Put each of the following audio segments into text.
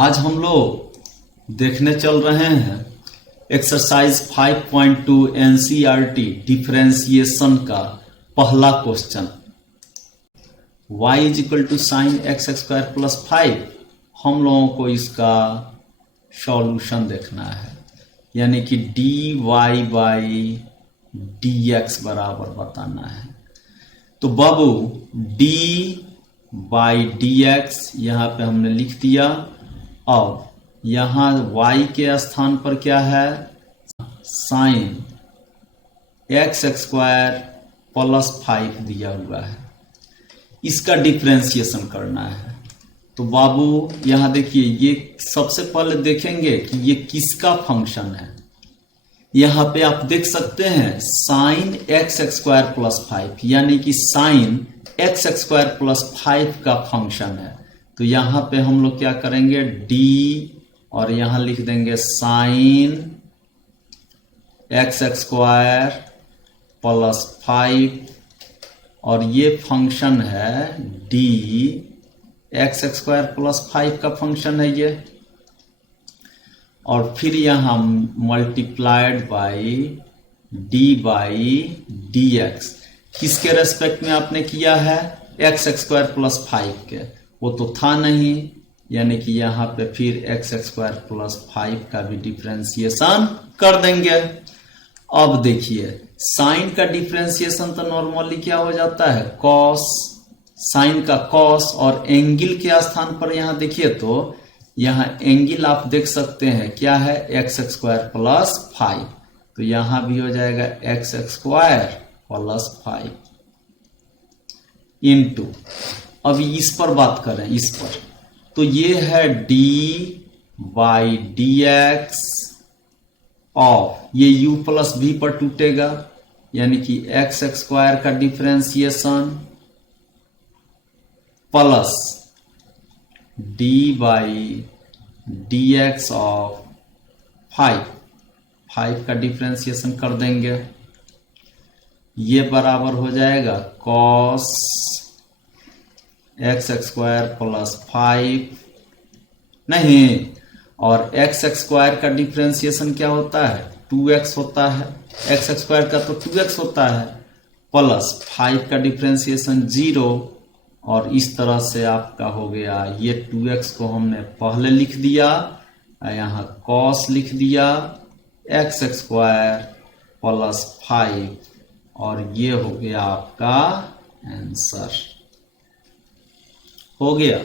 आज हम लोग देखने चल रहे हैं एक्सरसाइज 5.2 एनसीईआरटी डिफरेंशिएशन का पहला question. y is equal to sine x square plus 5। हम लोगों को इसका सॉल्यूशन देखना है, यानी कि dy बाई dx बराबर बताना है। तो बाबू d बाई dx यहाँ पे हमने लिख दिया। अब यहाँ y के स्थान पर क्या है, साइन एक्स स्क्वायर प्लस 5 दिया हुआ है। इसका डिफरेंशिएशन करना है। तो बाबू यहाँ देखिए, ये सबसे पहले देखेंगे कि ये किसका फंक्शन है। यहाँ पे आप देख सकते हैं साइन एक्स स्क्वायर प्लस 5, यानी कि साइन एक्स स्क्वायर प्लस 5 का फंक्शन है। तो यहाँ पे हम लोग क्या करेंगे, डी और यहाँ लिख देंगे साइन एक्स स्क्वायर प्लस 5, और ये फंक्शन है डी एक्स स्क्वायर प्लस 5 का फंक्शन है ये। और फिर यहाँ multiplied by D by D x, किसके रेस्पेक्ट में आपने किया है, एक्स स्क्वायर प्लस 5 के, वो तो था नहीं, यानी कि यहाँ पे फिर एक्स स्क्वायर प्लस 5 का भी डिफरेंशिएशन कर देंगे। अब देखिए साइन का डिफरेंशिएशन तो नॉर्मली क्या हो जाता है, कॉस, साइन का कॉस, और एंगल के स्थान पर यहाँ देखिए तो यहाँ एंगल आप देख सकते हैं क्या है, एक्स स्क्वायर प्लस 5। तो यहाँ भी हो जाएगा एक्स स्क्वायर प्लस 5 इंटू, अभी इस पर बात करें, इस पर, तो ये है d by D x of, ये u प्लस v पर टूटेगा, यानी कि एक्स स्क्वायर का differentiation plus d by D x of 5 का डिफरेंशिएशन कर देंगे। ये बराबर हो जाएगा कॉस एक्स स्क्वायर प्लस 5, नहीं, और एक्स स्क्वायर का डिफरेंशिएशन क्या होता है, 2x होता है, एक्स स्क्वायर का तो 2x होता है, प्लस 5 का डिफरेंशिएशन 0, और इस तरह से आपका हो गया, ये 2x को हमने पहले लिख दिया, यहाँ cos लिख दिया, एक्स स्क्वायर प्लस 5, और ये हो गया आपका आंसर, हो गया।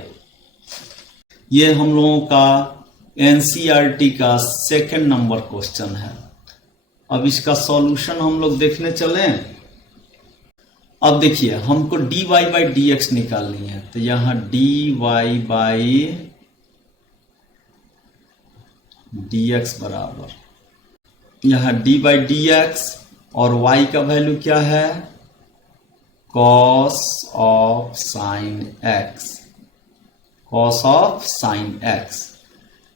ये हम लोगों का एनसीईआरटी का सेकंड नंबर क्वेश्चन है। अब इसका सॉल्यूशन हम लोग देखने चले। अब देखिए हमको dy बाई डी एक्स निकालनी है, तो यहाँ dy बाई डी एक्स बराबर, यहाँ d बाई डी एक्स, और y का वैल्यू क्या है, cos of sine x, cos of sine x।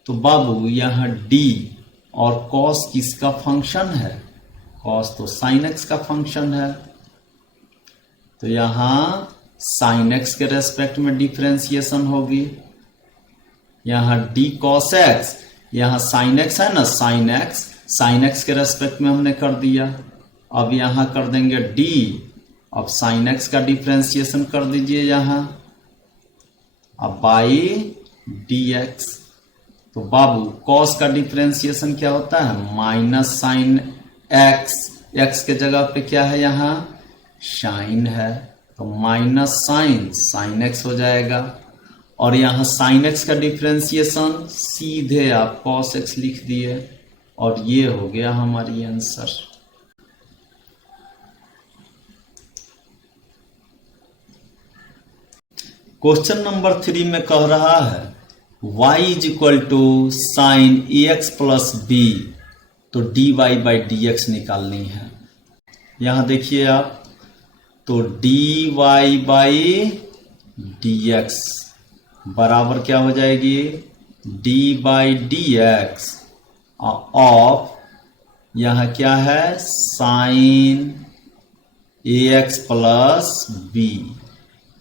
तो बाबू यहाँ d और cos किसका फंक्शन है, cos तो साइन x का फंक्शन है। तो यहाँ साइन x के रेस्पेक्ट में डिफरेंशिएशन होगी, यहाँ d cos x, यहाँ साइन x है ना, साइन x के रेस्पेक्ट में हमने कर दिया। अब यहाँ कर देंगे d, अब साइन x का डिफरेंशिएशन कर दीजिए यहाँ, अब बाई dx। तो बाबू cos का डिफरेंशिएशन क्या होता है, माइनस साइन x, x के जगह पे क्या है यहाँ साइन है, तो माइनस साइन x हो जाएगा, और यहाँ साइन x का डिफरेंशिएशन सीधे आप cos x लिख दिए, और ये हो गया हमारी आंसर। क्वेश्चन नंबर 3 में कह रहा है y is equal to sine ax plus b, तो dy बाई डी एक्स निकालनी है। यहाँ देखिए आप, तो dy बाई डी एक्स बराबर क्या हो जाएगी, d by D x of, यहाँ क्या है, साइन ax प्लस b,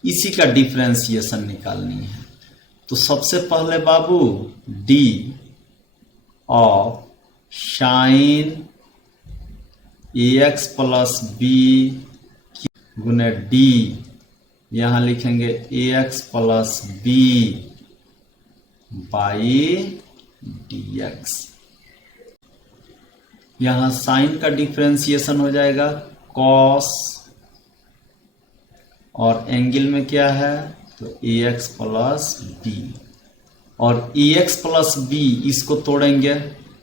इसी का डिफरेंशिएशन निकालनी है। तो सबसे पहले बाबू D of sine A x plus B गुने डी, यहां लिखेंगे A x plus B by D X. यहां साइन का डिफरेंशिएशन हो जाएगा कॉस, और एंगल में क्या है तो ए एक्स प्लस बी, और ए एक्स प्लस बी इसको तोड़ेंगे,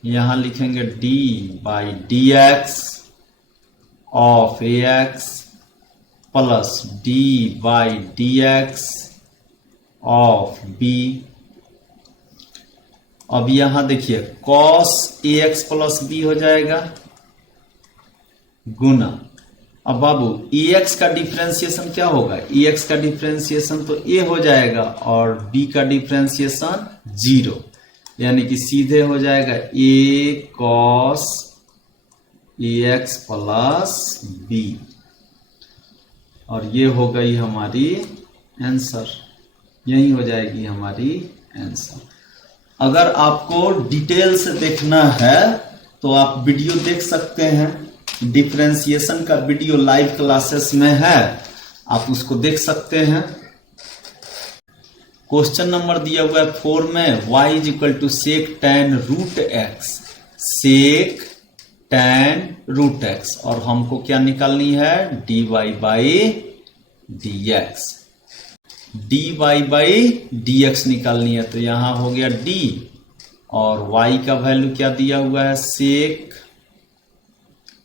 यहां लिखेंगे d by D x of a x plus d by D x of b. अब यहां देखिए cos a x plus b हो जाएगा गुना, अब बाबू ए एक्स का डिफरेंशिएशन क्या होगा, ए एक्स का डिफरेंशिएशन तो ए हो जाएगा और बी का डिफरेंशिएशन 0, यानी कि सीधे हो जाएगा ए cos a x plus B, और ये हो गई हमारी आंसर, यही हो जाएगी हमारी आंसर। अगर आपको डिटेल से देखना है तो आप वीडियो देख सकते हैं, डिफरेंशिएशन का वीडियो लाइव क्लासेस में है, आप उसको देख सकते हैं। क्वेश्चन नंबर दिया हुआ है 4 में y is equal to sec tan root x, sec tan root x, और हमको क्या निकालनी है dy by dx, dy by dx निकालनी है। तो यहां हो गया d, और y का वैल्यू क्या दिया हुआ है sec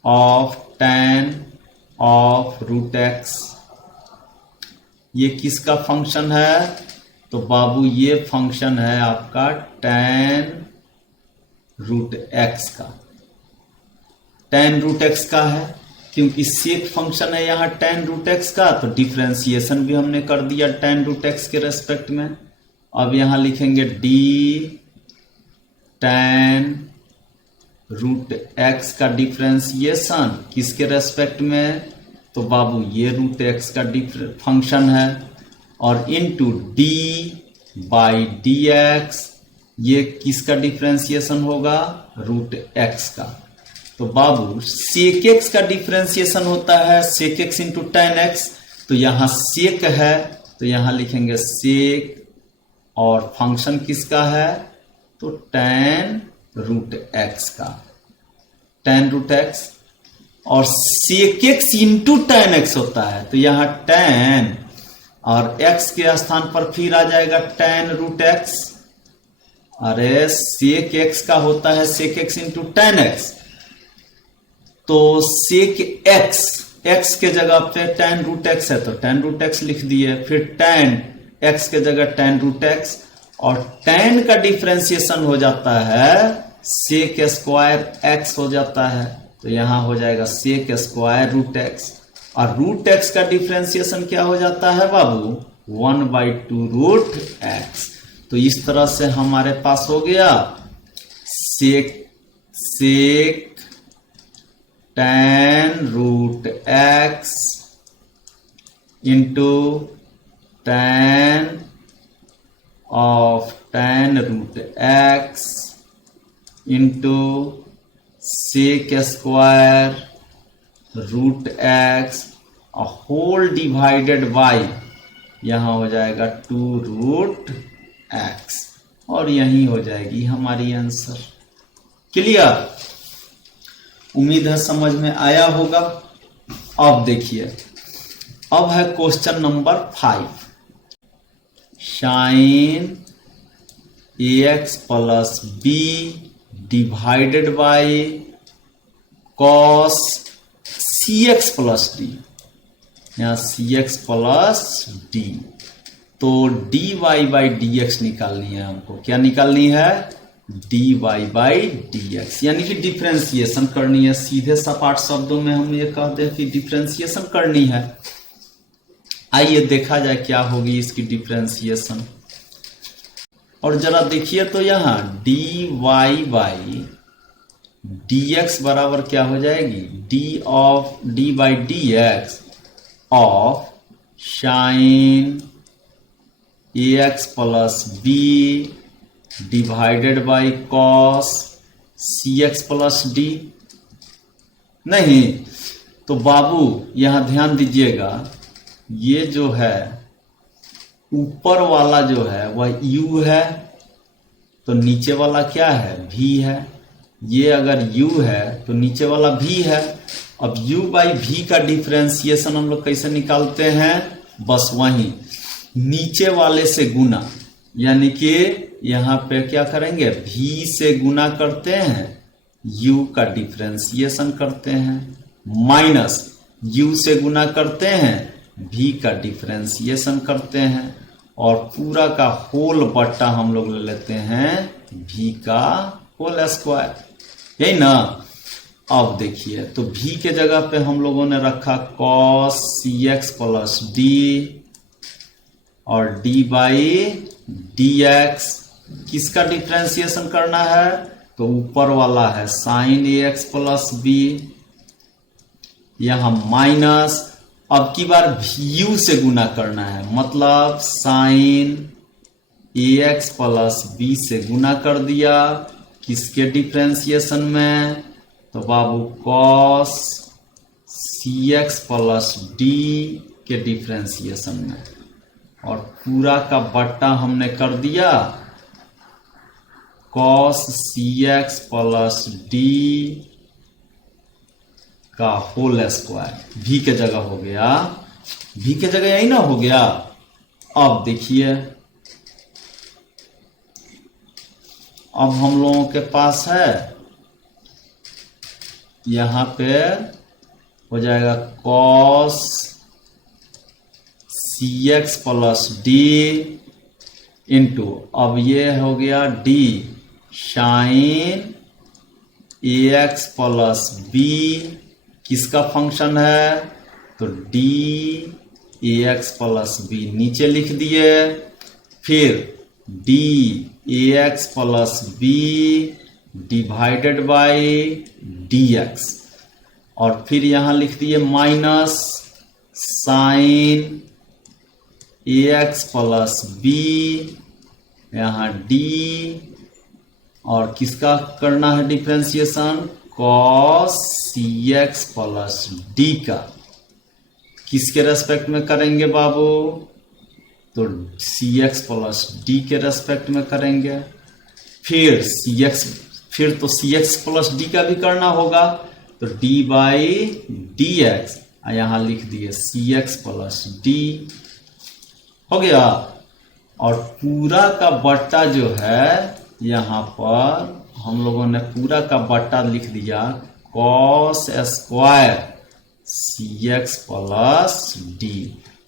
of tan of root x. ये किसका फंक्शन है तो बाबू ये फंक्शन है आपका tan रूट एक्स का, tan रूट एक्स का है, क्योंकि सेक फंक्शन है यहाँ tan रूट एक्स का, तो डिफरेंशिएशन भी हमने कर दिया tan रूट एक्स के रेस्पेक्ट में। अब यहां लिखेंगे d tan रूट एक्स का डिफरेंशिएशन किसके रेस्पेक्ट में, तो बाबू ये रूट एक्स का फंक्शन है, और into d by D x, ये किसका डिफरेंशिएशन होगा रूट एक्स का। तो बाबू सेक एक्स का डिफरेंशिएशन होता है sec x into tan x, तो यहां सेक है तो यहां लिखेंगे सेक, और फंक्शन किसका है तो tan रूट एक्स का, tan रूट एक्स, और sec x into tan x होता है, तो यहां tan और x के स्थान पर फिर आ जाएगा tan रूट एक्स। अरे सेक एक्स का होता है sec x into tan x, तो सेक एक्स, एक्स के जगह पे tan रूट एक्स है तो tan रूट एक्स लिख दिए, फिर tan x के जगह tan रूट एक्स, और tan का डिफरेंशिएशन हो जाता है सेक स्क्वायर x हो जाता है, तो यहां हो जाएगा सेक स्क्वायर रूट एक्स, और रूट एक्स का डिफरेंशिएशन क्या हो जाता है बाबू 1/2 रूट एक्स। तो इस तरह से हमारे पास हो गया sec tan root x into tan of tan root x into sec square root x whole divided by, यहां हो जाएगा 2 रूट एक्स, और यही हो जाएगी हमारी आंसर। क्लियर, उम्मीद है समझ में आया होगा। अब देखिए, अब है question number 5, sine A x plus b divided by cos c x plus d, यहां सी एक्स प्लस डी, तो d y by D x निकालनी है हमको। क्या निकालनी है d y by D x, यानी कि डिफरेंशिएशन करनी है। सीधे सपाट शब्दों में हम ये कहते हैं कि डिफरेंशिएशन करनी है। आइए देखा जाए क्या होगी इसकी डिफरेंशिएशन, और जरा देखिए तो यहां d y by D x बराबर क्या हो जाएगी d by D x of sine A x plus b divided by cos c x plus d. नहीं तो बाबू यहां ध्यान दीजिएगा, ये जो है ऊपर वाला जो है वह u है, तो नीचे वाला क्या है v है। ये अगर u है तो नीचे वाला v है। अब u बाई v का डिफरेंशिएशन हम लोग कैसे निकालते हैं, बस वही नीचे वाले से गुना, यानी कि यहां पे क्या करेंगे v से गुना करते हैं, u का डिफरेंशिएशन करते हैं, माइनस u से गुना करते हैं, v का डिफरेंशिएशन करते हैं, और पूरा का होल बट्टा हम लोग ले लेते हैं v का होल स्क्वायर, यही ना। अब देखिए तो v के जगह पे हम लोगों ने रखा cos cx प्लस डी और d बाई dx। किसका डिफरेंशिएशन करना है, तो ऊपर वाला है sin ax प्लस बी, यहां माइनस, अब की बार u से गुना करना है, मतलब sin ax प्लस बी से गुना कर दिया किसके डिफरेंशिएशन में, तो बाबू cos cx प्लस डी के डिफरेंशिएशन में, और पूरा का बट्टा हमने कर दिया cos cx प्लस डी का होल स्क्वायर। v के जगह हो गया, v के जगह यही ना हो गया। अब देखिए अब हम लोगों के पास है यहां पे हो जाएगा cos cx plus d into, अब ये हो गया d sin ax plus b, किसका फंक्शन है, तो d ax प्लस बी नीचे लिख दिए, फिर d ax plus b divided by dx, और फिर यहां लिख दिए minus sine ax plus b, यहां d, और किसका करना है differentiation, cos cx plus d का, किसके रेस्पेक्ट में करेंगे बाबू, तो cx प्लस डी के रेस्पेक्ट में करेंगे। फिर तो cx प्लस डी का भी करना होगा, तो d बाई डी एक्स, यहां लिख दिए cx प्लस डी, हो गया। और पूरा का बट्टा जो है यहां पर हम लोगों ने पूरा का बट्टा लिख दिया cos square cx plus D,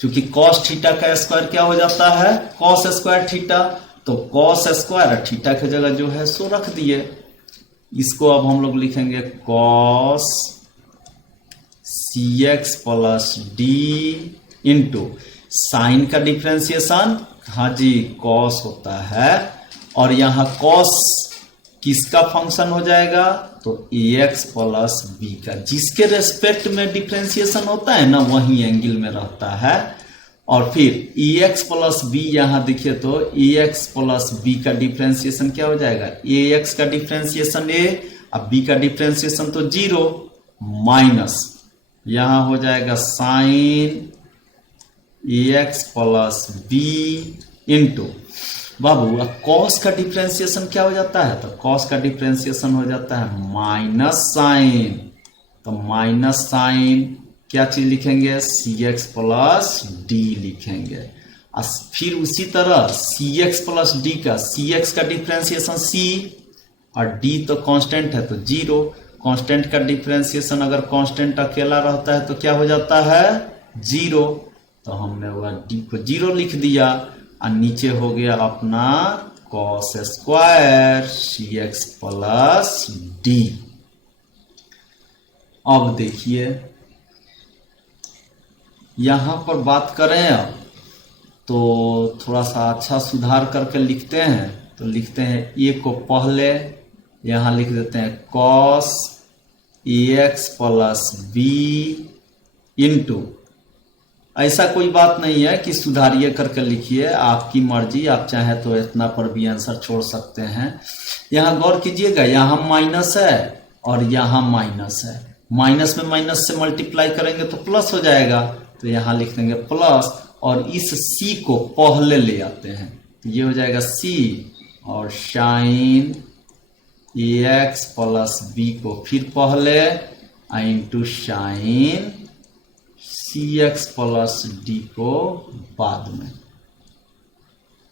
क्योंकि cos थीटा का स्क्वायर क्या हो जाता है, cos स्क्वायर थीटा, तो cos स्क्वायर थीटा की जगह जो है सो रख दिए। इसको अब हम लोग लिखेंगे cos cx plus d into sine का डिफरेंशिएशन, हाँ जी cos होता है, और यहां cos किसका फंक्शन हो जाएगा, तो ax प्लस बी का, जिसके रेस्पेक्ट में डिफरेंशिएशन होता है ना वही एंगल में रहता है। और फिर ax प्लस बी, यहां देखिए तो ax प्लस बी का डिफरेंशिएशन क्या हो जाएगा, ax का डिफरेंशिएशन a, अब b का डिफरेंशिएशन तो 0, माइनस यहां हो जाएगा sine ax plus b into, बाबू cos का डिफरेंशिएशन क्या हो जाता है, तो cos का डिफरेंशिएशन हो जाता है माइनस साइन, तो माइनस साइन क्या चीज लिखेंगे, cx प्लस डी लिखेंगे। और फिर उसी तरह cx प्लस डी का, cx का डिफरेंशिएशन c, और d तो कांस्टेंट है तो 0, कांस्टेंट का डिफरेंशिएशन अगर कांस्टेंट अकेला रहता है तो क्या हो जाता है 0, तो हमने वह d को 0 लिख दिया, और नीचे हो गया अपना cos square cx plus D. अब देखिए यहां पर बात करें अब तो थोड़ा सा अच्छा सुधार करके लिखते हैं, तो लिखते हैं a को पहले यहां लिख देते हैं cos ax plus b into ऐसा कोई बात नहीं है कि सुधारिए करके लिखिए, आपकी मर्जी, आप चाहे तो इतना पर भी आंसर छोड़ सकते हैं। यहाँ गौर कीजिएगा, यहाँ माइनस है और यहाँ माइनस है, माइनस में माइनस से मल्टीप्लाई करेंगे तो प्लस हो जाएगा, तो यहाँ लिख देंगे प्लस और इस सी को पहले ले आते हैं, ये हो जाएगा सी और साइन एक्स प्लस बी को फिर पहले into sine c x plus d को बाद में,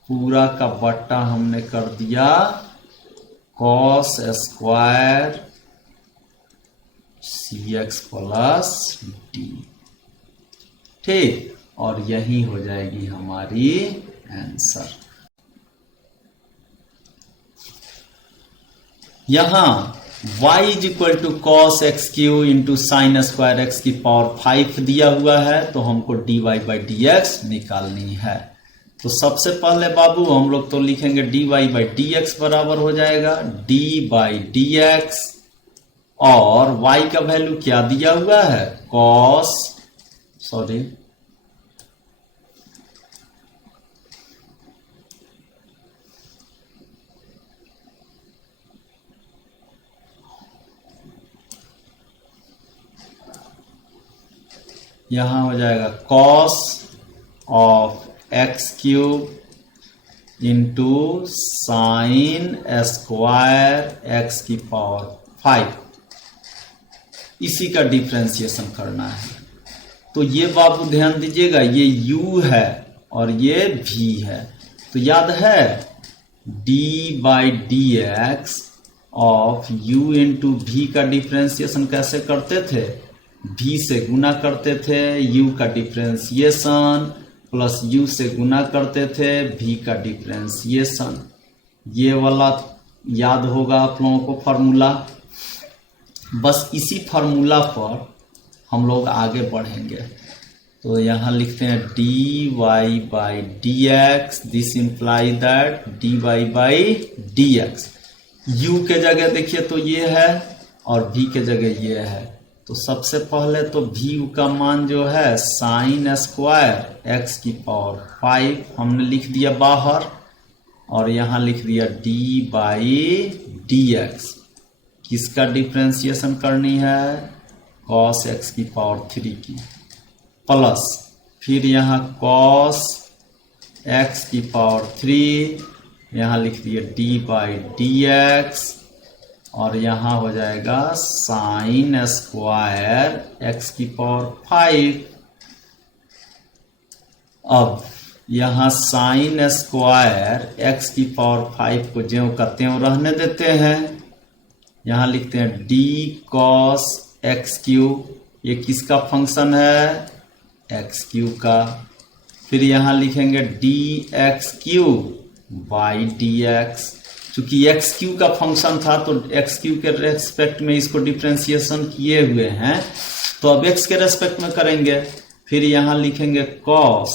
पूरा का बट्टा हमने कर दिया cos square c x plus d. ठीक, और यही हो जाएगी हमारी आंसर। यहां y is equal to cos x cube into sine square x की पावर 5 दिया हुआ है, तो हमको dy बाई डी एक्स निकालनी है। तो सबसे पहले बाबू हम लोग तो लिखेंगे dy बाई डी एक्स बराबर हो जाएगा d बाई डी एक्स, और y का वैल्यू क्या दिया हुआ है, कॉस, सॉरी यहां हो जाएगा cos of x cube into sine square x की पावर 5, इसी का डिफ्रेंसिएशन करना है। तो ये बाबू ध्यान दीजिएगा, ये u है और ये v है, तो याद है d by D x of u into v का डिफ्रेंसिएशन कैसे करते थे, v से गुना करते थे, u का डिफ्रेंसिएशन प्लस u से गुना करते थे, v का डिफ्रेंसिएशन। ये वाला याद होगा आप लोगों को फार्मूला, बस इसी फार्मूला पर हम लोग आगे बढ़ेंगे। तो यहाँ लिखते हैं dy by D x, this imply that dy by D x, u के जगह देखिए तो ये है और v के जगह ये है, तो सबसे पहले तो v का मान जो है साइन स्क्वायर x की पावर 5 हमने लिख दिया बाहर, और यहाँ लिख दिया d बाई डी एक्स, किसका डिफ्रेंसिएशन करनी है, cos x की पावर 3 की, प्लस फिर यहाँ cos x की पावर 3, यहाँ लिख दिया d बाई डी एक्स, और यहाँ हो जाएगा साइन स्क्वायर x की पावर 5। अब यहाँ साइन स्क्वायर x की पावर 5 को ज्यों का त्यों रहने देते हैं, यहाँ लिखते हैं d cos x क्यूब, ये किसका फंक्शन है, x क्यूब का, फिर यहाँ लिखेंगे dx क्यूब बाई dx, चूंकि एक्स क्यू का फंक्शन था तो एक्स क्यू के रेस्पेक्ट में इसको डिफ्रेंसिएशन किए हुए हैं, तो अब एक्स के रेस्पेक्ट में करेंगे, फिर यहाँ लिखेंगे कॉस,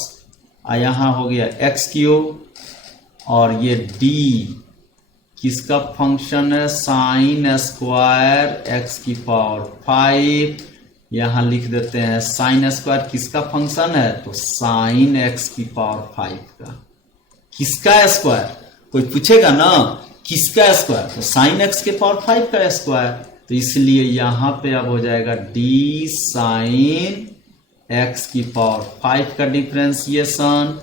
यहाँ हो गया एक्स क्यू, और ये डी किसका फंक्शन है, साइन स्क्वायर एक्स की पावर 5, यहाँ लिख देते हैं साइन स्क्वायर किसका फंक्शन है, तो साइन एक्स की पावर 5 का, किसका स्क्वायर, कोई पूछेगा ना किसका स्क्वायर, तो साइन एक्स के पावर 5 का स्क्वायर, तो इसलिए यहां पे अब हो जाएगा डी साइन एक्स की पावर 5 का डिफ्रेंसिएशन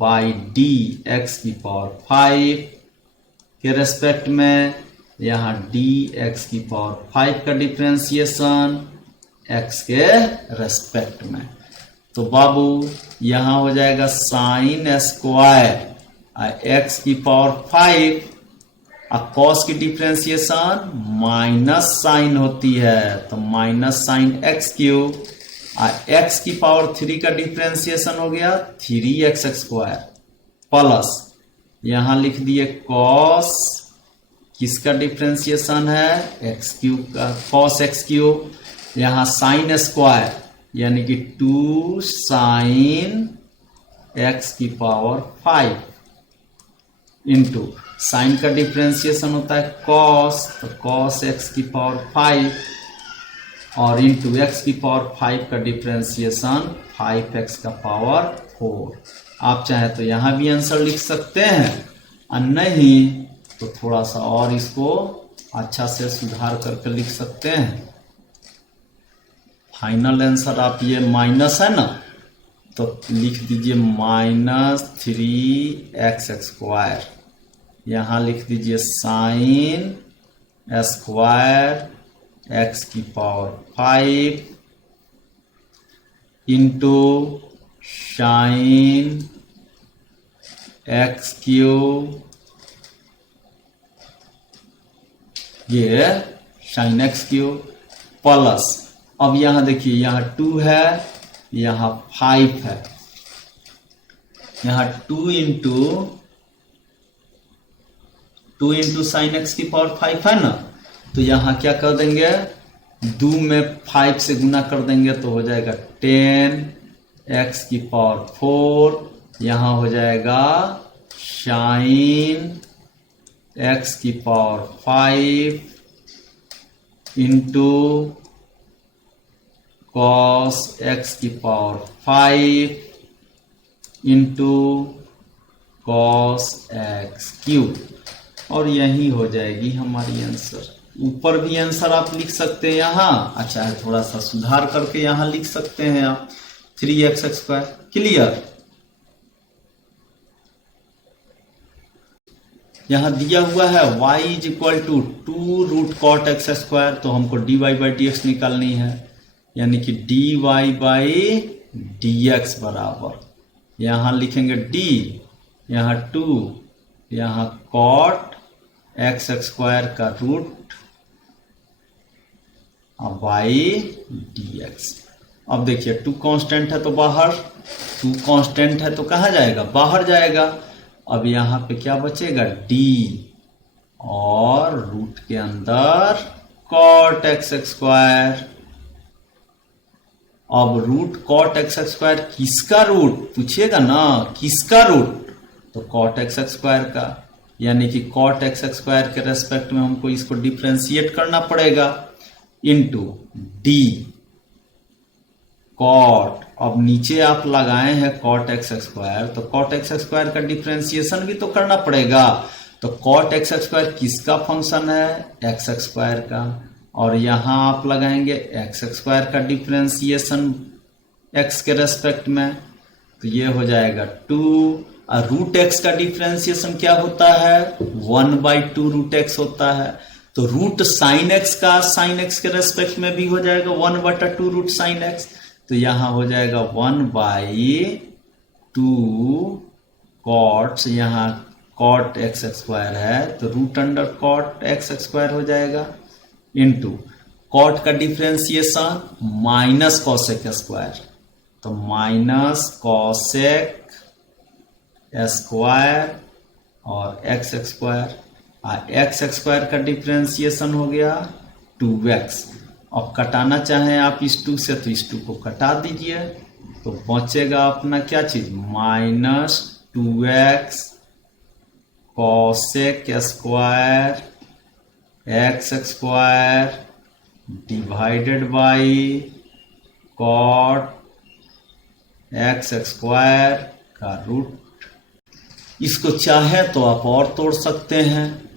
बाई डी एक्स की पावर 5 के रेस्पेक्ट में, यहाँ डी एक्स की पावर 5 का डिफ्रेंसिएशन एक्स के रेस्पेक्ट में। तो बाबू यहाँ हो जाएगा साइन स्क्वायर एक्स की पावर 5, कॉस की डिफ्रेंसिएशन माइनस साइन होती है, तो minus sine x cube, x की पावर 3 का डिफ्रेंसिएशन हो गया 3x स्क्वायर, प्लस यहां लिख दिए कॉस किसका डिफ्रेंसिएशन है, एक्स क्यूब का, कॉस एक्स क्यूब, यहां साइन स्क्वायर यानी कि 2 साइन एक्स की पावर 5 इंटू साइन का डिफ्रेंसिएशन होता है कॉस, तो कॉस एक्स की पावर 5 और इंटू एक्स की पावर 5 का डिफ्रेंसिएशन 5x का पावर 4। आप चाहे तो यहां भी आंसर लिख सकते हैं और नहीं तो थोड़ा सा और इसको अच्छा से सुधार करके लिख सकते हैं। फाइनल आंसर आप ये माइनस है ना, तो लिख दीजिए -3x²। यहां लिख दीजिए साइन स्क्वायर x की पावर 5 इंटू साइन x³, ये साइन x³ प्लस, अब यहां देखिए यहाँ 2 है, यहाँ 5 है, यहाँ 2 इंटू साइन x की पावर 5 है ना, तो यहां क्या कर देंगे, 2 में 5 से गुना कर देंगे तो हो जाएगा 10x की पावर 4। यहां हो जाएगा साइन x की पावर 5 इंटू कॉस x की पावर 5 इंटू कॉस x³, और यही हो जाएगी हमारी आंसर। ऊपर भी आंसर आप लिख सकते हैं यहाँ, अच्छा है थोड़ा सा सुधार करके यहाँ लिख सकते हैं आप 3x²। क्लियर। यहां दिया हुआ है y is equal to 2√cot x², तो हमको dy/dx निकालनी है, यानी कि dy/dx बराबर, यहां लिखेंगे d, यहां 2, यहां cot x² का रूट y/dx। अब देखिए 2 कांस्टेंट है तो बाहर, 2 कांस्टेंट है तो कहाँ जाएगा, बाहर जाएगा। अब यहां पे क्या बचेगा, d और रूट के अंदर cot x²। अब रूट cot x² किसका रूट पूछिएगा ना, किसका रूट, तो cot x² का, यानी कि cot x² के रेस्पेक्ट में हमको इसको डिफ्रेंशिएट करना पड़ेगा, इंटू d cot, अब नीचे आप लगाए हैं cot x², तो cot x² का डिफ्रेंशिएशन भी तो करना पड़ेगा। तो cot x² किसका फंक्शन है, x² का, और यहां आप लगाएंगे x² का डिफ्रेंशिएशन x के रेस्पेक्ट में, तो ये हो जाएगा 2, और रूट x का डिफ्रेंशिएशन क्या होता है, 1/2√x होता है, तो रूट साइन x का साइन x के रेस्पेक्ट में भी हो जाएगा 1/2 रूट साइन x, तो यहां हो जाएगा 1/2 cot, यहाँ cot x² है तो √cot x² हो जाएगा, इंटू cot का डिफ्रेंशिएशन माइनस cosec², तो माइनस cosec² और x², x² का डिफ्रेंशिएशन हो गया 2x। अब कटाना चाहें आप इस 2 से, तो इस 2 को कटा दीजिए, तो बचेगा अपना क्या चीज, -2x cosec² x² divided by cot x² का रूट। इसको चाहे तो आप और तोड़ सकते हैं,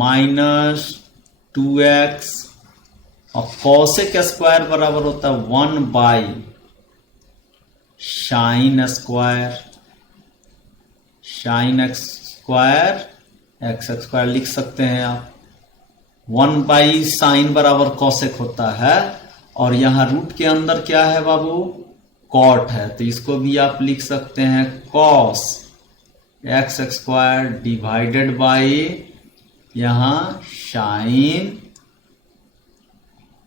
-2x और cosec² बराबर होता है 1/sin² x² लिख सकते हैं आप, 1/sin बराबर cosec होता है, और यहां रूट के अंदर क्या है बाबू, cot है, तो इसको भी आप लिख सकते हैं cos x² डिवाइडेड बाई यहां sin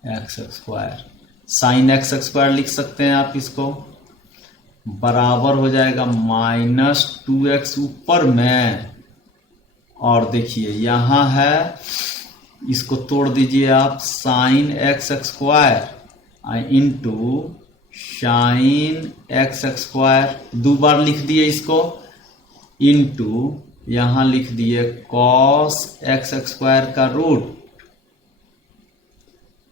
x², sin x² लिख सकते हैं आप, इसको बराबर हो जाएगा -2x ऊपर में, और देखिए यहां है, इसको तोड़ दीजिए आप, sin x² into sin x², 2 बार लिख दिए इसको, इंटू यहां लिख दिए cos x² का रूट,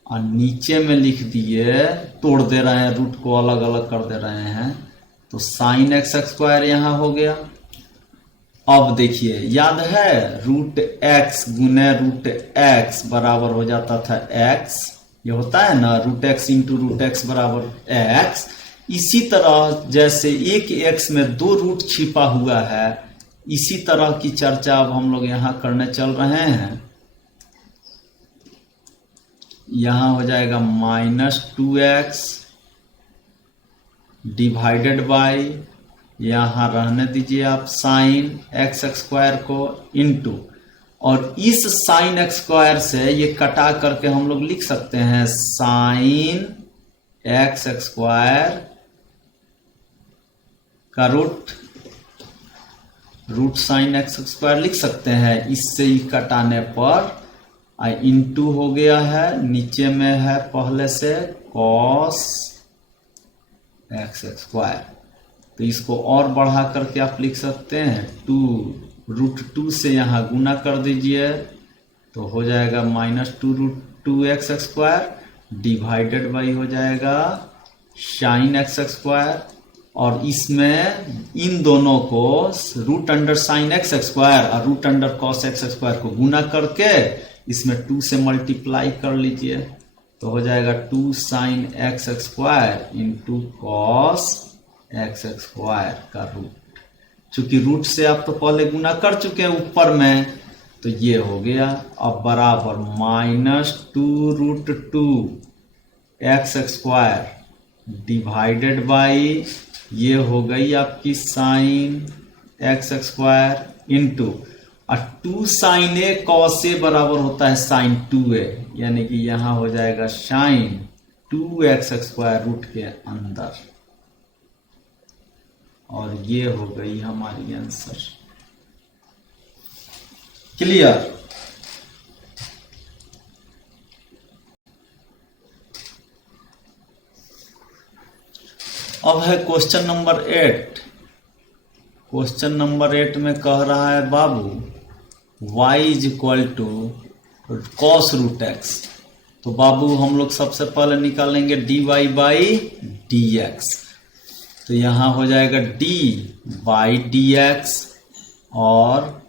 और नीचे में लिख दिए, तोड़ दे रहे हैं, रूट को अलग अलग कर दे रहे हैं, तो साइन एक्स स्क्वायर यहां हो गया। अब देखिए, याद है रूट एक्स गुने रूट एक्स बराबर हो जाता था एक्स, ये होता है ना root x into root x बराबर एक्स। इसी तरह जैसे एक एक्स में दो रूट छिपा हुआ है, इसी तरह की चर्चा अब हम लोग यहां करने चल रहे हैं। यहां हो जाएगा -2x डिवाइडेड बाई, यहां रहने दीजिए आप साइन एक्स स्क्वायर को इंटू, और इस साइन एक्स स्क्वायर से ये कटा करके हम लोग लिख सकते हैं साइन एक्स स्क्वायर का रूट साइन एक्स स्क्वायर लिख सकते हैं। इससे ही कटाने पर इंटू हो गया है, नीचे में है पहले से कॉस एक्स स्क्वायर, तो इसको और बढ़ा करके आप लिख सकते हैं 2√2 से यहां गुना कर दीजिए, तो हो जाएगा -2√2x स्क्वायर डिवाइडेड बाई हो जाएगा साइन एक्स स्क्वायर, और इसमें इन दोनों को root under sine x square और root under cos x square को गुना करके इसमें 2 से मल्टीप्लाई कर लीजिए, तो हो जाएगा 2 sign x square into cos x square का रूट। चूंकि रूट से आप तो पहले गुना कर चुके हैं ऊपर में, तो ये हो गया। अब बराबर -2√2 एक्स स्क्वायर डिवाइडेड बाई, ये हो गई आपकी साइन एक्स स्क्वायर इंटू, और 2 साइन ए कॉस ए बराबर होता है साइन 2a, यानी कि यहां हो जाएगा साइन 2x स्क्वायर रूट के अंदर, और ये हो गई हमारी आंसर। क्लियर? अब है क्वेश्चन नंबर 8। क्वेश्चन नंबर 8 में कह रहा है बाबू y is equal to cos root x. तो बाबू हम लोग सबसे पहले निकालेंगे dy बाई dx, तो यहां हो जाएगा d बाई dx और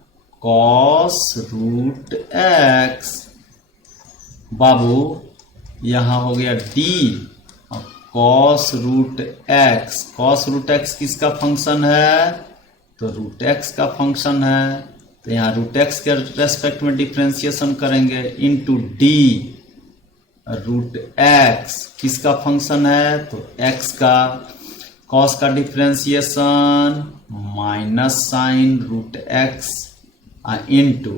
कॉस रूट एक्स। बाबू यहां हो गया d और cos root x. Cos root x किसका फंक्शन है? तो रूट एक्स का फंक्शन है, तो यहाँ रूट एक्स के रेस्पेक्ट में डिफ्रेंसिएशन करेंगे इंटू डी रूट एक्स किसका फंक्शन है? तो एक्स का। कॉस का differentiation minus sine root x into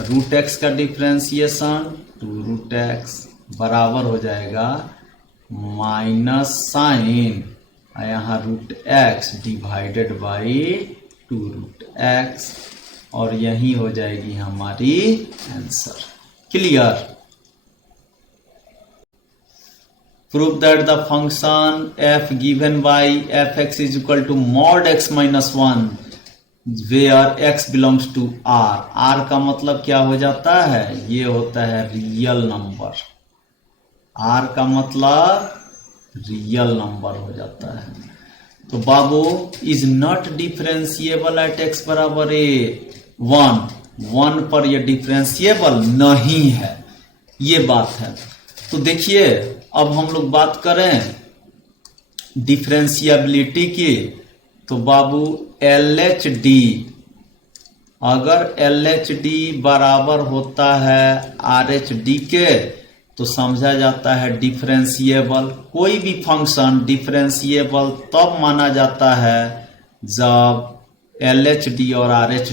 root x का डिफ्रेंसिएशन 2√x बराबर हो जाएगा माइनस साइन यहाँ root x divided by 2√x, और यही हो जाएगी हमारी answer. Clear? Prove that the function f given by fx is equal to mod x minus 1 where x belongs to r। r का मतलब क्या हो जाता है? ये होता है रियल नंबर। r का मतलब रियल नंबर हो जाता है। तो बाबू is not differentiable at x बराबर 1 पर ये डिफरेंशिएबल नहीं है, ये बात है। तो देखिए अब हम लोग बात करें डिफरेंशिएबिलिटी की, तो बाबू LHD, अगर LHD बराबर होता है RH के तो समझा जाता है डिफरेंशिएबल। कोई भी फंक्शन डिफरेंशिएबल तब माना जाता है जब LHD और RH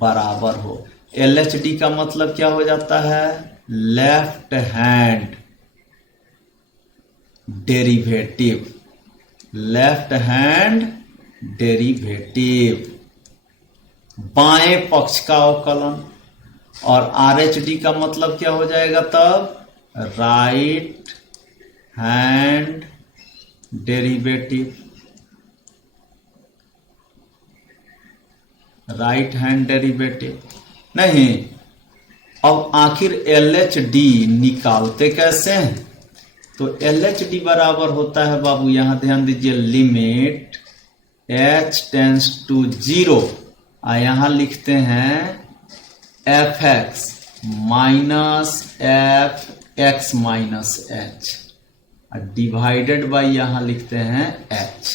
बराबर हो। LHD का मतलब क्या हो जाता है? Left hand derivative, left hand derivative, बाएं पक्ष का अवकलन। और RH का मतलब क्या हो जाएगा तब? Right hand derivative, right hand derivative. नहीं, अब आखिर LHD निकालते कैसे हैं? तो LHD बराबर होता है बाबू, यहां ध्यान दीजिए, लिमिट h टेंस टू 0, यहां लिखते हैं fx minus fx minus h divided by यहां लिखते हैं h।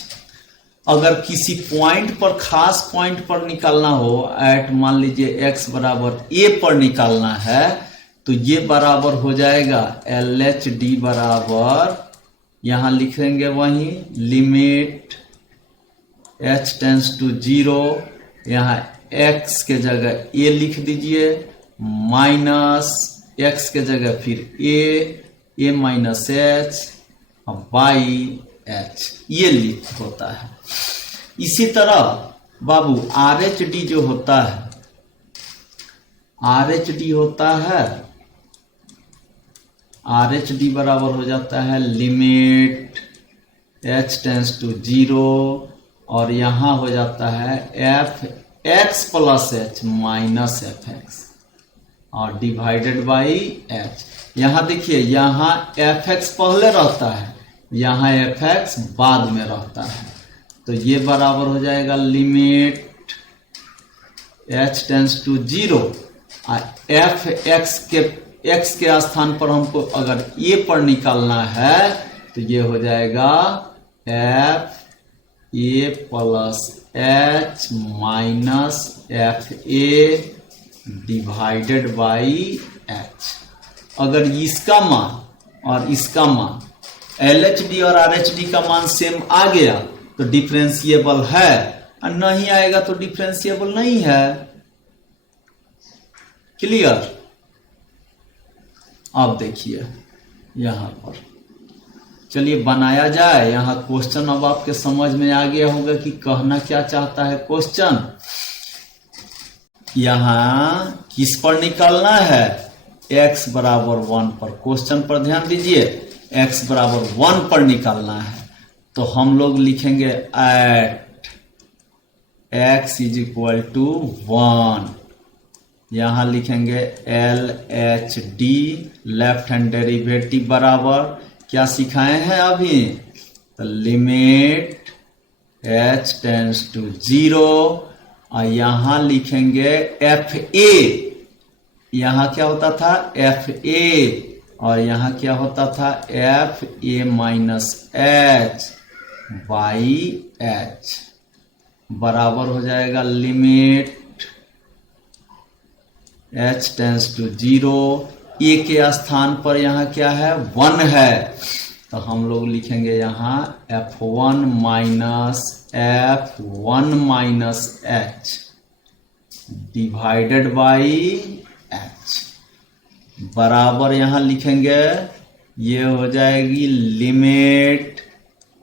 अगर किसी पॉइंट पर, खास पॉइंट पर निकालना हो, एट मान लीजिए x बराबर a पर निकालना है, तो ये बराबर हो जाएगा LHD बराबर, यहां लिखेंगे वही लिमिट h टेंस टू 0, यहां x के जगह a लिख दीजिए, माइनस x के जगह फिर a minus h by h, ये लिख होता है। इसी तरह बाबू RHD जो होता है, RHD होता है, RHD बराबर हो जाता है लिमिट h टेंस टू 0, और यहां हो जाता है fx plus h minus fx और डिवाइडेड बाई h। यहां देखिए, यहां fx पहले रहता है, यहां fx बाद में रहता है, तो ये बराबर हो जाएगा limit h tends to 0, fx के x के स्थान पर हमको अगर a पर निकालना है, तो ये हो जाएगा f a plus h minus f a divided by h। अगर इसका मान और इसका मान LHD और RHD का मान सेम आ गया तो डिफरेंशिएबल है, और नहीं आएगा तो डिफरेंशिएबल नहीं है। क्लियर? अब देखिए यहां पर, चलिए बनाया जाए। यहां क्वेश्चन अब आपके समझ में आ गया होगा कि कहना क्या चाहता है क्वेश्चन। यहां किस पर निकालना है? x बराबर 1 पर। क्वेश्चन पर ध्यान दीजिए, x बराबर 1 पर निकालना है, तो हम लोग लिखेंगे at x is equal to 1, यहां लिखेंगे LHD लेफ्ट हैंड डेरिवेटिव बराबर क्या सिखाए हैं अभी, तो लिमिट h टेंस टू 0, और यहां लिखेंगे FA, यहां क्या होता था FA, और यहां क्या होता था FA minus h by h बराबर हो जाएगा limit h tends to 0, a के स्थान पर यहां क्या है 1 है, तो हम लोग लिखेंगे यहां F1 minus F1 minus h divided by h बराबर यहां लिखेंगे, ये हो जाएगी limit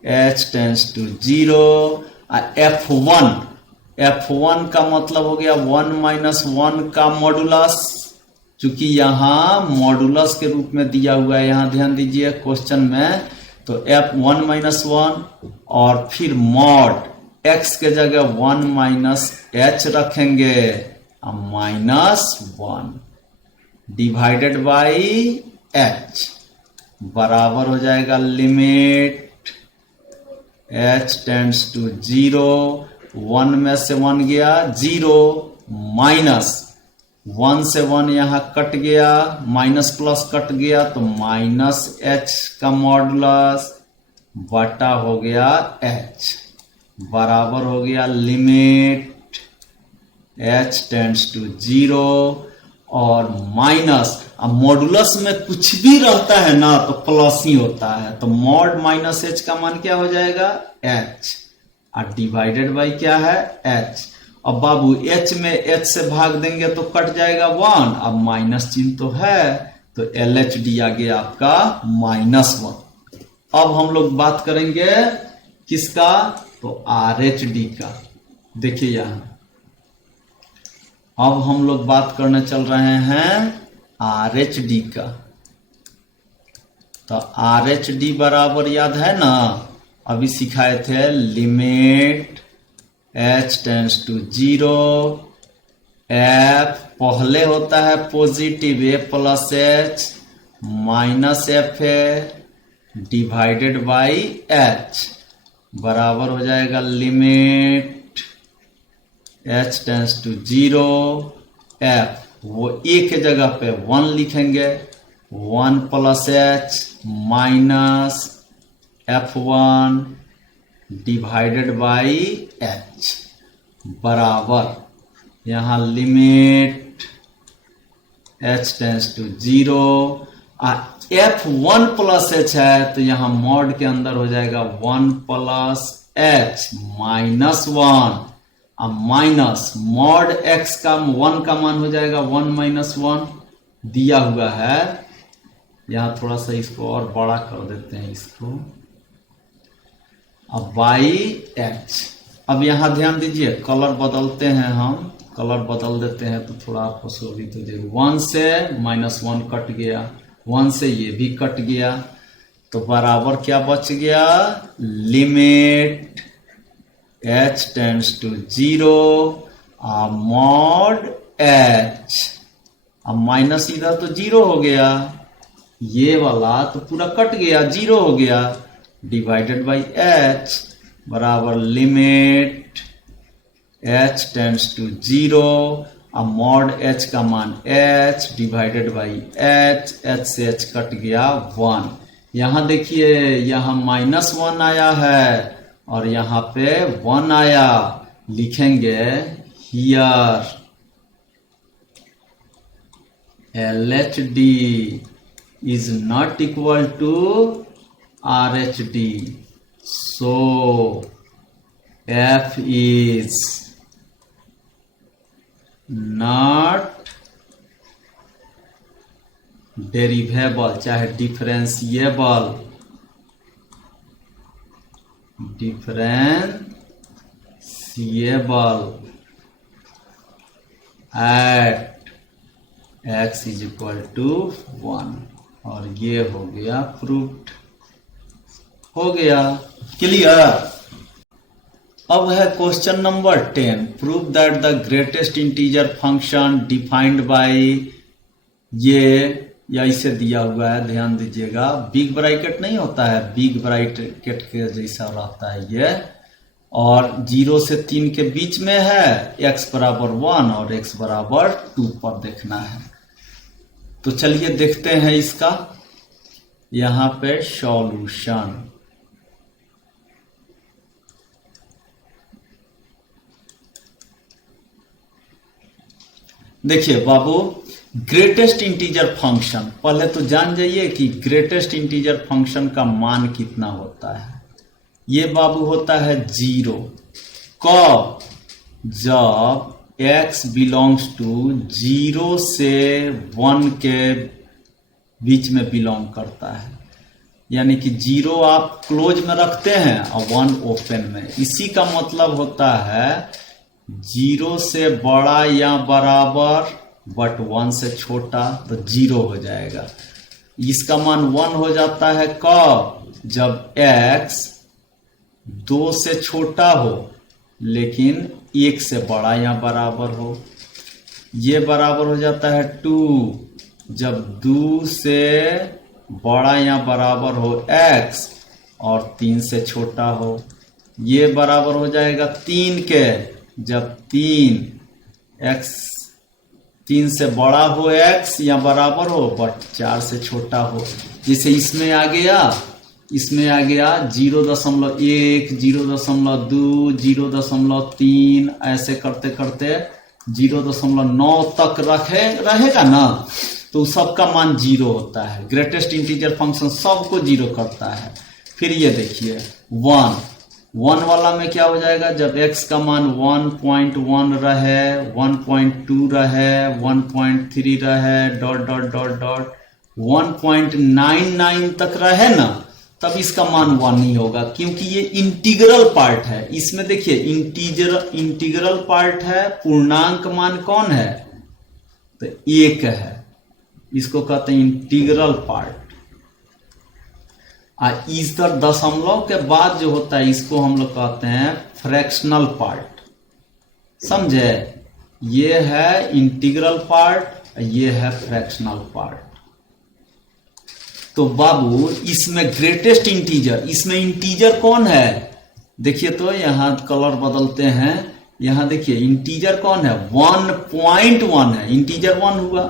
h tends to 0, F1 का मतलब हो गया 1 माइनस 1 का मॉडुलस, चूंकि यहां मॉडुलस के रूप में दिया हुआ है, यहां ध्यान दीजिए क्वेश्चन में, तो F1 माइनस 1 और फिर मॉड x के जगह 1 माइनस h रखेंगे, माइनस 1 डिवाइडेड बाई h बराबर हो जाएगा लिमिट h टेंस टू 0, 1 में से 1 गया 0, माइनस 1 से 1 यहां कट गया, माइनस प्लस कट गया, तो माइनस h का मॉडुलस बटा हो गया h बराबर हो गया लिमिट h टेंस टू 0, और माइनस, अब मॉडुलस में कुछ भी रहता है ना तो प्लस ही होता है, तो मॉड माइनस h का मान क्या हो जाएगा h, और डिवाइडेड बाई क्या है h। अब बाबू h में h से भाग देंगे तो कट जाएगा 1, अब माइनस चिन्ह तो है, तो LHD आ गया आपका -1। अब हम लोग बात करेंगे किसका, तो RHD का। देखिए यहां अब हम लोग बात करने चल रहे हैं RHD का, तो RHD बराबर याद है ना, अभी सिखाए थे limit h tends to 0, f पहले होता है positive, a plus h minus f a divided by h बराबर हो जाएगा limit h tends to 0 f वो ए के जगह पे 1 लिखेंगे, 1 plus h minus F1 divided by h बराबर यहां limit h tends to 0 F1 plus h है तो यहां मॉड के अंदर हो जाएगा 1 प्लस एच माइनस 1 अब माइनस मॉड x का 1 का मान हो जाएगा 1 माइनस 1 दिया हुआ है। यहां थोड़ा सा इसको और बड़ा कर देते हैं इसको, अब बाई एच। अब यहां ध्यान दीजिए कलर बदलते हैं, हम कलर बदल देते हैं तो थोड़ा आपको सुविधा तो देखो 1 से -1 कट गया, 1 से ये भी कट गया तो बराबर क्या बच गया limit h tends to 0 mod h। अब माइनस इधर तो 0 हो गया, ये वाला तो पूरा कट गया 0 हो गया डिवाइडेड बाई h बराबर लिमिट h टेंस टू 0 अब मॉड h का मान h divided by h, h से h कट गया 1। यहां देखिए यहां -1 आया है और यहां पे 1 आया, लिखेंगे here LHD is not equal to RHD, so F is not derivable चाहे differentiable at x is equal to 1 और ये हो गया प्रूव्ड, हो गया क्लियर। अब है question number 10, prove that the greatest integer function defined by ये या इसे दिया हुआ है, ध्यान दीजिएगा बिग ब्रैकेट नहीं होता है, बिग ब्रैकेट के जैसा रहता है ये, और 0 से 3 के बीच में है, x बराबर 1 और x बराबर 2 पर देखना है। तो चलिए देखते हैं इसका यहां पे सॉल्यूशन। देखिए बाबू ग्रेटेस्ट इंटीजर फंक्शन, पहले तो जान जाइए कि ग्रेटेस्ट इंटीजर फंक्शन का मान कितना होता है। ये बाबू होता है 0 कब, जब x बिलोंग्स टू 0 से 1 के बीच में बिलोंग करता है, यानी कि 0 आप क्लोज में रखते हैं और 1 ओपन में। इसी का मतलब होता है 0 से बड़ा या बराबर बट 1 से छोटा तो 0 हो जाएगा। इसका मान 1 हो जाता है कब, जब x 2 से छोटा हो लेकिन 1 से बड़ा या बराबर हो। ये बराबर हो जाता है 2 जब 2 से बड़ा या बराबर हो x और 3 से छोटा हो। ये बराबर हो जाएगा 3 के जब 3 से बड़ा हो x या बराबर हो बट 4 से छोटा हो। जैसे इसमें आ गया 0.1, 0.2, 0.3 ऐसे करते करते 0.9 तक रहेगा ना, तो सबका मान 0 होता है। ग्रेटेस्ट इंटीजर फंक्शन सबको 0 करता है। फिर ये देखिए 1 वाला में क्या हो जाएगा, जब x का मान 1.1 रहे, 1.2 रहे, 1.3 रहे, डॉट डॉट डॉट डॉट 1.99 तक रहे ना, तब इसका मान 1 नहीं होगा, क्योंकि ये इंटीग्रल पार्ट है। इसमें देखिए इंटीग्रल पार्ट है, पूर्णांक मान कौन है तो 1 है, इसको कहते हैं इंटीग्रल पार्ट। इधर दशमलव के बाद जो होता है इसको हम लोग कहते हैं फ्रैक्शनल पार्ट, समझे। ये है इंटीग्रल पार्ट, ये है फ्रैक्शनल पार्ट। तो बाबू इसमें ग्रेटेस्ट इंटीजर, इसमें इंटीजर कौन है? देखिए तो यहां कलर बदलते हैं, यहां देखिए इंटीजर कौन है? 1.1 है, इंटीजर 1 हुआ।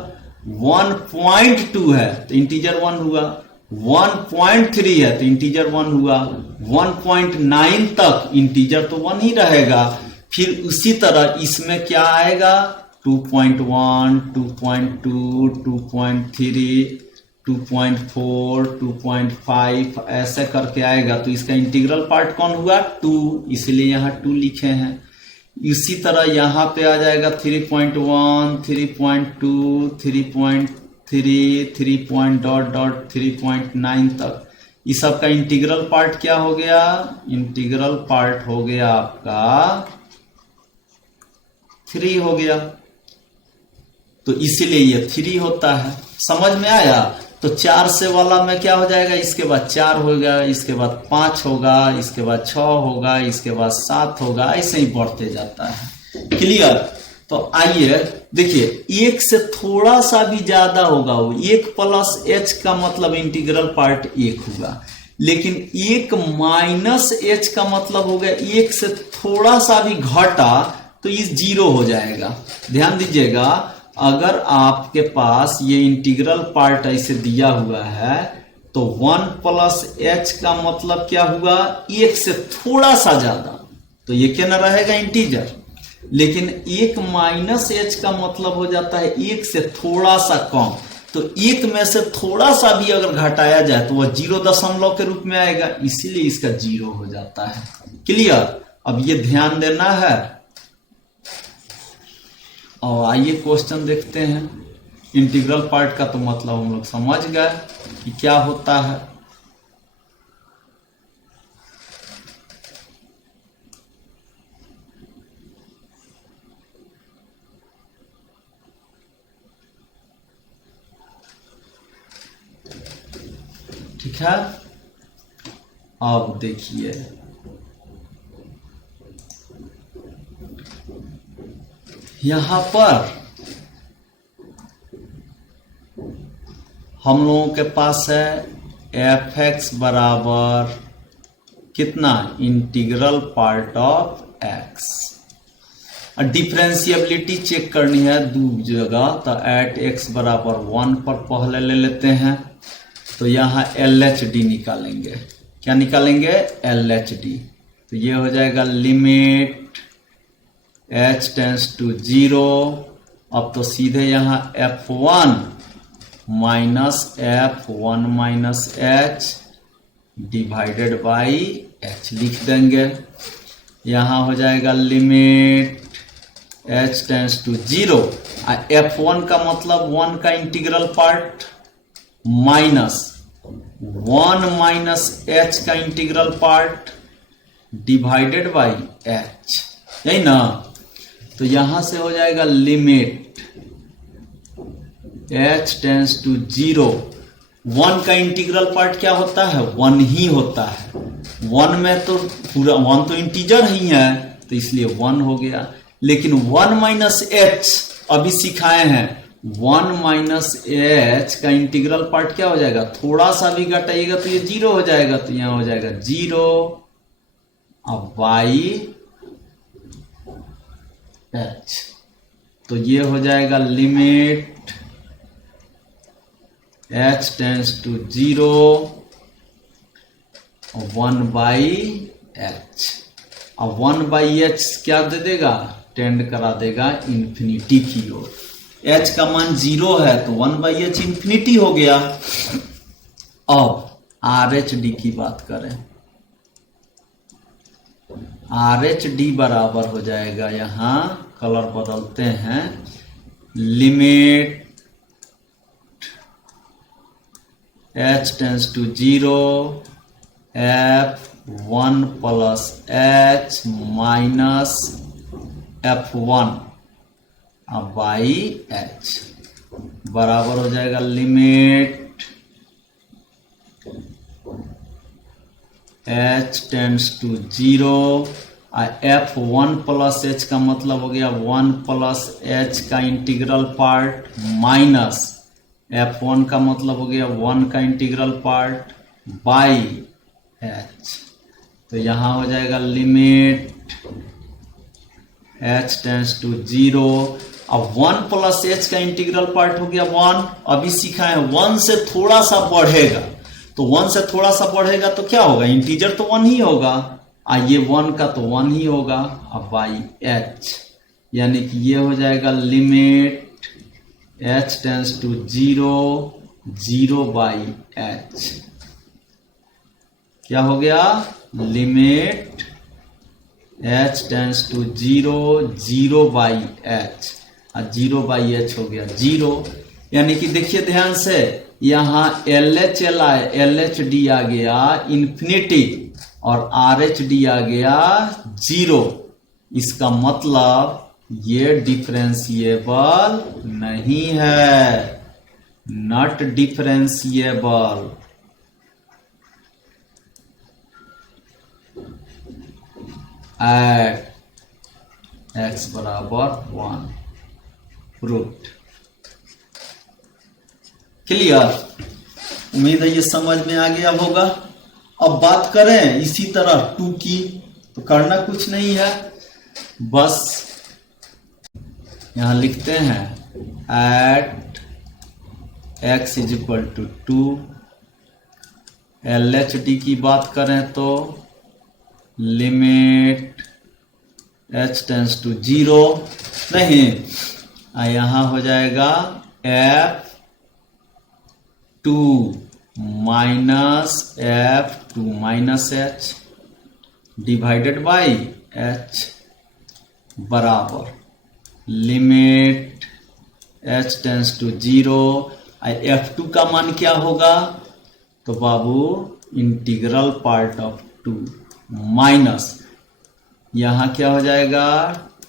1.2 है तो इंटीजर 1 हुआ। 1.3 है तो इंटीजर 1 हुआ। 1.9 तक इंटीजर तो 1 ही रहेगा। फिर उसी तरह इसमें क्या आएगा? 2.1, 2.2, 2.3, 2.4, 2.5 ऐसे करके आएगा। तो इसका इंटीग्रल पार्ट कौन हुआ? 2, इसलिए यहां 2 लिखे हैं। इसी तरह यहां पे आ जाएगा 3.1, 3.2, 3.3, 3.9 तक। इस सब का इंटीग्रल पार्ट क्या हो गया? इंटीग्रल पार्ट हो गया आपका 3 हो गया। तो इसीलिए ये 3 होता है। समझ में आया? तो 4 से वाला में क्या हो जाएगा? इसके बाद 4 होगा, इसके बाद 5 होगा, इसके बाद 6 होगा, इसके बाद 7 होगा, ऐसे ही बढ़ते जाता है। क्लियर? तो आइए देखिए, 1 से थोड़ा सा भी ज्यादा होगा वो 1 प्लस h का मतलब इंटीग्रल पार्ट 1 हुआ। लेकिन 1 माइनस h का मतलब हो गया 1 से थोड़ा सा भी घटा तो ये 0 हो जाएगा। ध्यान दीजिएगा, अगर आपके पास ये इंटीग्रल पार्ट ऐसे दिया हुआ है तो 1 प्लस h का मतलब क्या हुआ? 1 से थोड़ा सा ज्यादा, तो ये क्या न रहेगा? इंटीजर। लेकिन 1 माइनस h का मतलब हो जाता है 1 से थोड़ा सा कम। तो 1 में से थोड़ा सा भी अगर घटाया जाए तो वह 0 के रूप में आएगा, इसीलिए इसका 0 हो जाता है। क्लियर? अब ये ध्यान देना है। और आइए क्वेश्चन देखते हैं। इंटीग्रल पार्ट का तो मतलब हम लोग समझ गए कि क्या होता है। ठीक है, अब देखिए यहां पर हम लोगों के पास है f(x) बराबर कितना? Integral part of x। और डिफरेंशिएबिलिटी चेक करनी है दो जगह, तो एट x बराबर 1 पर पहले ले लेते हैं। तो यहां LHD निकालेंगे। क्या निकालेंगे? LHD। तो ये हो जाएगा लिमिट h टेंस टू 0। अब तो सीधे यहां f1 minus f1 minus h divided by h लिख देंगे। यहां हो जाएगा limit h tends to 0। f1 का मतलब 1 का integral part minus 1 minus h का integral part divided by h, यही ना? तो यहां से हो जाएगा लिमिट h टेंस टू 0। 1 का इंटीग्रल पार्ट क्या होता है? 1 ही होता है। 1 में तो पूरा 1 तो इंटीजर ही है, तो इसलिए 1 हो गया। लेकिन 1 माइनस h अभी सिखाए हैं, 1 माइनस h का इंटीग्रल पार्ट क्या हो जाएगा? थोड़ा सा भी घटाइएगा तो ये 0 हो जाएगा। तो यहां हो जाएगा 0 अब बाई h। तो ये हो जाएगा limit h tends to 0 1 by h। अब 1 बाई h क्या दे देगा? टेंड करा देगा इंफिनिटी की ओर। h का मान 0 है तो 1 बाई h इंफिनिटी हो गया। अब RHD की बात करें, RHD बराबर हो जाएगा, यहां कलर बदलते हैं, limit h tends to 0 f1 plus h minus f1 by h बराबर हो जाएगा limit h tends to 0 f1 plus h का मतलब हो गया 1 प्लस एच का इंटीग्रल पार्ट माइनस f1 का मतलब हो गया 1 का इंटीग्रल पार्ट बाई एच। तो यहां हो जाएगा लिमिट h टेंड्स टू 0। अब 1 प्लस एच का इंटीग्रल पार्ट हो गया 1। अभी सीखा है 1 से थोड़ा सा बढ़ेगा, तो 1 से थोड़ा सा बढ़ेगा तो क्या होगा, इंटीजर तो 1 ही होगा, ये 1 का तो 1 ही होगा। अब बाई एच, यानी कि ये हो जाएगा limit h tends to 0 0 by h. क्या हो गया, limit h tends to 0 0 by h, और 0 बाई एच हो गया 0। यानी कि देखिए ध्यान से, यहां LH LH डी आ गया इंफिनिटी और RH डी आ गया 0। इसका मतलब ये डिफरेंशिएबल नहीं है, नॉट डिफरेंशिएबल। एट x बराबर 1, प्रूव्ड। क्लियर, उम्मीद है ये समझ में आ गया होगा। अब बात करें इसी तरह 2 की, तो करना कुछ नहीं है, बस यहां लिखते हैं at x is equal to 2। LHD की बात करें तो लिमिट h टेंड्स टू 0 नहीं, यहां हो जाएगा f2 minus f2 minus h divided by h बराबर limit h tends to 0। f2 का मान क्या होगा, तो बाबू इंटीग्रल पार्ट ऑफ 2 माइनस, यहां क्या हो जाएगा,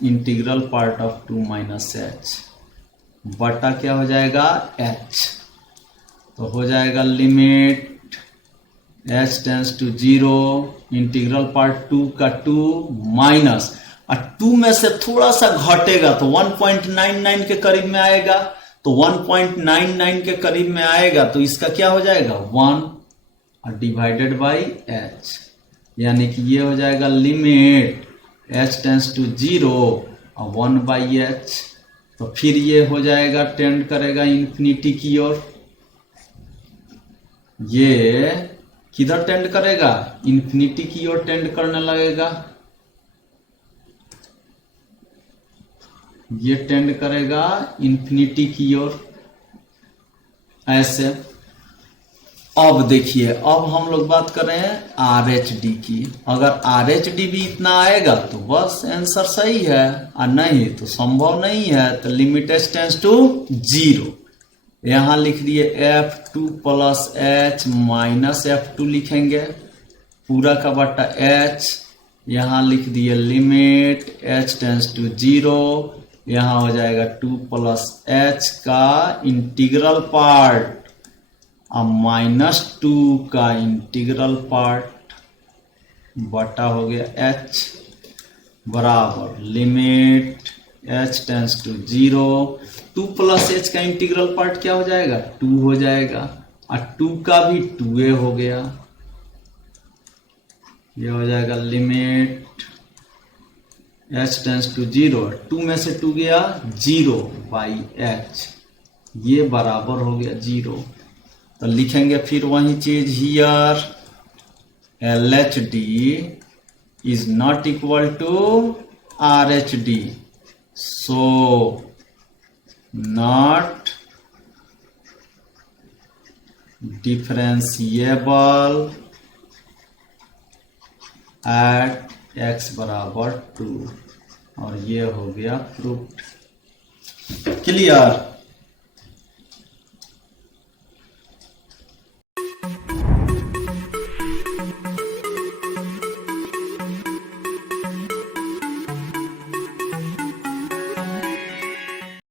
integral part of 2 minus h बटा क्या हो जाएगा h। तो हो जाएगा limit h tends to 0 integral part 2 का 2 माइनस, और 2 में से थोड़ा सा घटेगा तो 1.99 के करीब में आएगा, तो 1.99 के करीब में आएगा तो इसका क्या हो जाएगा 1 और डिवाइडेड बाई h, यानी कि ये हो जाएगा लिमिट h टेंड्स टू 0 और 1 बाई एच। तो फिर ये हो जाएगा टेंड करेगा इंफिनिटी की ओर, ये किधर टेंड करेगा, इंफिनिटी की ओर टेंड करने लगेगा, ये टेंड करेगा इंफिनिटी की ओर ऐसे। अब देखिए, अब हम लोग बात कर रहे हैं RHD की। अगर RHD भी इतना आएगा तो बस आंसर सही है, और नहीं तो संभव नहीं है। तो लिमिट h टेंड्स टू 0, यहां लिख दिए f2 plus h minus f2 लिखेंगे, पूरा का बटा h, यहां लिख दिए लिमिट h टेंड्स टू 0, यहां हो जाएगा 2 प्लस h का इंटीग्रल पार्ट और -2 का इंटीग्रल पार्ट बटा हो गया h बराबर limit h tends to 0। 2 plus h का इंटीग्रल पार्ट क्या हो जाएगा 2 हो जाएगा, और 2 का भी 2a हो गया, ये हो जाएगा लिमिट h टेंड्स टू 0, 2 में से 2 गया 0 बाई h, ये बराबर हो गया 0। तो लिखेंगे फिर वही चीज, here LHD is not equal to RHD, so not differentiable at x बराबर 2, और ये हो गया प्रूफ। क्लियर।